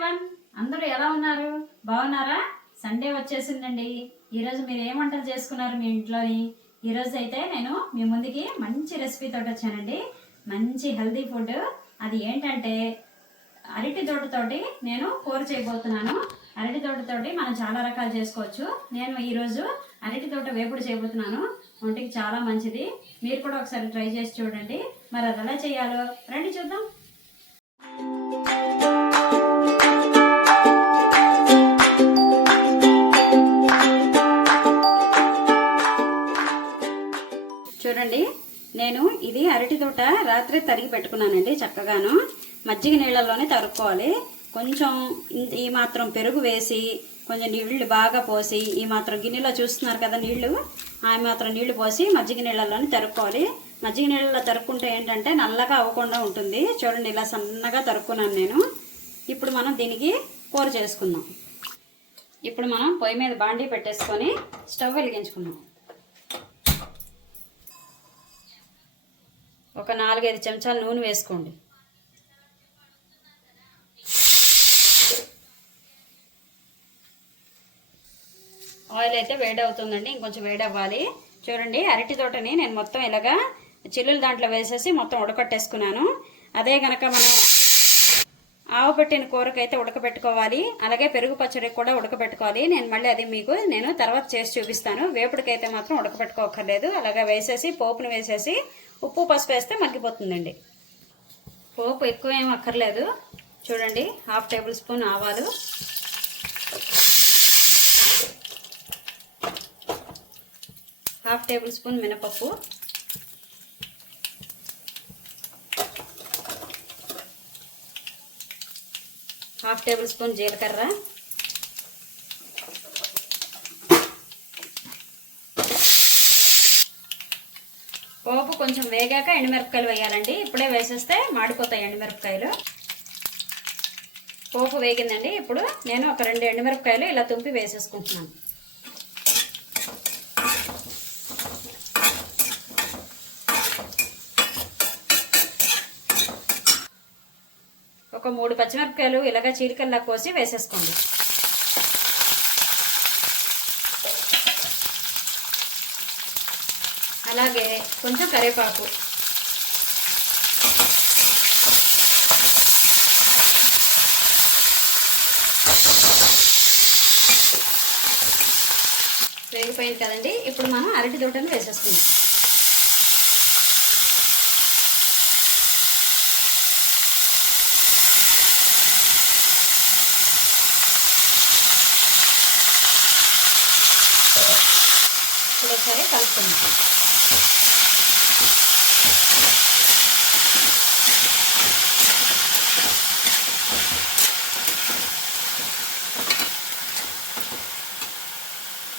Everyone, అందరూ ఎలా ఉన్నారు? బాగున్నారా? సండే వచ్చేసిందండి. ఈరోజు మీరు ఏం వంటలు చేసుకున్నారు మీ ఇంట్లోని? ఈరోజు అయితే నేను మీ ముందుకి మంచి రెసిపీ తోటి వచ్చానండి. మంచి హెల్తీ ఫుడ్. అది ఏంటంటే అరటి తోటతోటి నేను కూర చేయబోతున్నాను. అరటి తోటతోటి మనం చాలా రకాలు చేసుకోవచ్చు. నేను ఈరోజు అరటి తోట వేపుడు చేయబోతున్నాను. ఒంటికి చాలా మంచిది. మీరు కూడా ఒకసారి ట్రై చేసి చూడండి. మరి అది ఎలా చేయాలో రండి చూద్దాం. చూడండి, నేను ఇది అరటి తోట రాత్రి తరిగి పెట్టుకున్నానండి. చక్కగాను మజ్జిగ నీళ్ళల్లోనే తరుక్కోవాలి. కొంచెం ఈ మాత్రం పెరుగు వేసి కొంచెం నీళ్లు బాగా పోసి, ఈ మాత్రం గిన్నెలో చూస్తున్నారు కదా నీళ్లు, ఆ మాత్రం నీళ్లు పోసి మజ్జిగ నీళ్ళల్లోనే తరుక్కోవాలి. మజ్జిగ నీళ్ళలో తరుక్కుంటే ఏంటంటే నల్లగా అవ్వకుండా ఉంటుంది. చూడండి, ఇలా సన్నగా తరుక్కున్నాను నేను. ఇప్పుడు మనం దీనికి కూర చేసుకుందాం. ఇప్పుడు మనం పొయ్యి మీద బాండీ పెట్టేసుకొని స్టవ్ వెలిగించుకుందాం. ఒక 4-5 చెంచాలు నూనె వేసుకోండి. ఆయిల్ అయితే వేడి అవుతుందండి, ఇంకొంచెం వేడి అవ్వాలి. చూడండి, అరటి తోటని నేను మొత్తం ఇలాగా చిల్లులు దాంట్లో వేసేసి మొత్తం ఉడకట్టేసుకున్నాను. అదే గనక మనం ఆవు పెట్టిన కూరకైతే ఉడకబెట్టుకోవాలి, అలాగే పెరుగు పచ్చడికి కూడా ఉడకబెట్టుకోవాలి. నేను మళ్ళీ అది మీకు తర్వాత చేసి చూపిస్తాను. వేపుడికైతే మాత్రం ఉడకబెట్టుకోకర్లేదు. అలాగే వేసేసి పోపును వేసేసి ఉప్పు పసుపు వేస్తే మగ్గిపోతుందండి. పోపు ఎక్కువ ఏం అక్కర్లేదు. చూడండి, 1/2 టేబుల్ స్పూన్ ఆవాలు, 1/2 టేబుల్ స్పూన్ మినపప్పు, 1/2 టేబుల్ స్పూన్ జీలకర్ర, పోపు కొంచెం వేగాక ఎండుమిరపకాయలు వేయాలండి. ఇప్పుడే వేసేస్తే మాడిపోతాయి ఎండుమిరపకాయలు. పోపు వేగిందండి. ఇప్పుడు నేను ఒక 2 ఎండుమిరపకాయలు ఇలా తుంపి వేసేసుకుంటున్నాను. ఒక 3 పచ్చిమిరపకాయలు ఇలాగా చీలికల్లా కోసి వేసేసుకోండి. అలాగే కొంచెం కరివేపాకు, వేగిపోయింది కదండి. ఇప్పుడు మనం అరటి తోటను వేసేస్తున్నాం. ఇప్పుడు ఒకసారి కలుపుకుందాం.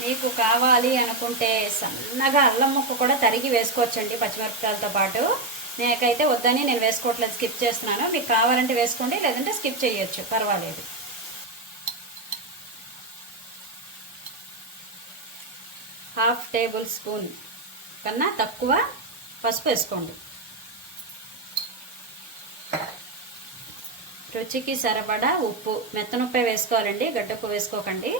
మీకు కావాలి అనుకుంటే సన్నగా అల్లం ముక్క కూడా తరిగి వేసుకోవచ్చండి పచ్చిమిరపకాయలతో పాటు. నాకైతే వద్దని నేను వేసుకోవట్లేదు, స్కిప్ చేస్తున్నాను. మీకు కావాలంటే వేసుకోండి, లేదంటే స్కిప్ చేయొచ్చు, పర్వాలేదు. హాఫ్ టేబుల్ స్పూన్ కన్నా తక్కువ పసుపు వేసుకోండి. రుచికి సరిపడా ఉప్పు, మెత్తనుప్పే వేసుకోవాలండి, గడ్డప్పు వేసుకోకండి.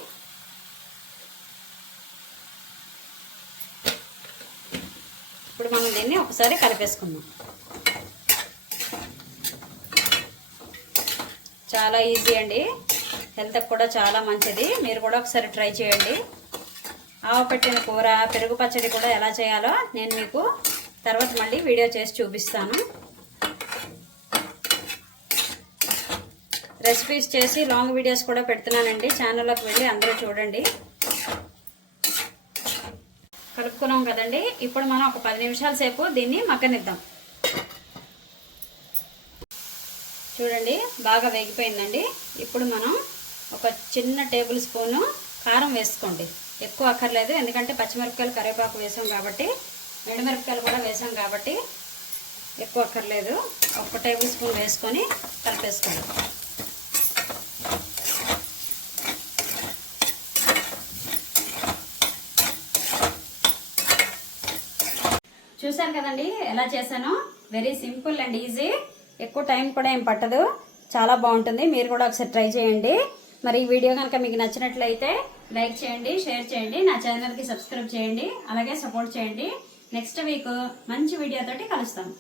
ఇప్పుడు మనం దీన్ని ఒకసారి కలిపేసుకుందాం. చాలా ఈజీ అండి, హెల్త్కి కూడా చాలా మంచిది. మీరు కూడా ఒకసారి ట్రై చేయండి. ఆవు పెట్టిన కూర, పెరుగు పచ్చడి కూడా ఎలా చేయాలో నేను మీకు తర్వాత మళ్ళీ వీడియో చేసి చూపిస్తాను. రెసిపీస్ చేసి లాంగ్ వీడియోస్ కూడా పెడుతున్నానండి, ఛానల్లోకి వెళ్ళి అందరూ చూడండి. కలుపుకున్నాం కదండి. ఇప్పుడు మనం ఒక 10 నిమిషాల సేపు దీన్ని మగ్గనిద్దాం. చూడండి, బాగా వేగిపోయిందండి. ఇప్పుడు మనం ఒక చిన్న టేబుల్ స్పూను కారం వేసుకోండి. ఎక్కువ అక్కర్లేదు, ఎందుకంటే పచ్చిమిరపకాయలు కరివేపాకు వేసాం కాబట్టి, ఎండుమిరపకాయలు కూడా వేసాం కాబట్టి ఎక్కువ అక్కర్లేదు. 1 టేబుల్ స్పూన్ వేసుకొని కలిపేసుకోండి. చూసారు కదండి ఎలా చేశానో. వెరీ సింపుల్ అండ్ ఈజీ, ఎక్కువ టైం కూడా ఏం పట్టదు. చాలా బాగుంటుంది. మీరు కూడా ఒకసారి ట్రై చేయండి. మరి ఈ వీడియో కనుక మీకు నచ్చినట్లయితే లైక్ చేయండి, షేర్ చేయండి, నా ఛానల్కి సబ్స్క్రైబ్ చేయండి, అలాగే సపోర్ట్ చేయండి. నెక్స్ట్ వీక్ మంచి వీడియోతోటి కలుస్తాను.